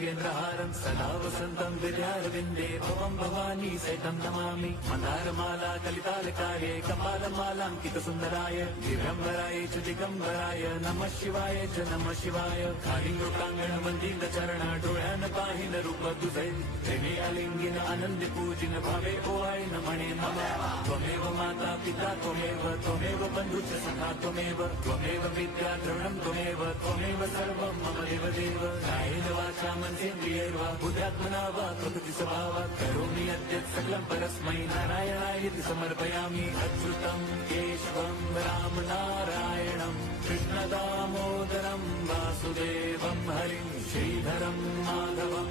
राजवेन्द्रहारं सदा वसन्तं विद्यारविन्दे भवं भवानी सहितं नमामि। मन्दारमाला कलितालकाये कपालमालाङ्कितसुन्दराय दिगम्बराय च दिगम्बराय नमः शिवाय च नमः शिवाय। कालिङ्गोटाङ्गण वन्दित चरण डोळ्यान पाहिन रूप तुझे प्रेमे अलिंगिन आनंद पूजिन भावे ओवाय नमणे नमः। त्वमेव माता पिता त्वमेव बन्धु च सखा त्वमेव विद्या द्रवणं त्वमेव सर्वं मम देवदेव। कायेन वाचा मनसेन्द्रियैर्वा बुद्ध्यात्मना वा प्रकृति स्वभावात् करोमि यद्यत् सकलं परस्मै नारायणायति समर्पयामि। अच्युतं केशवं राम नारायणं कृष्णदामोदरं वासुदेवं हरिं श्रीधरं माधवं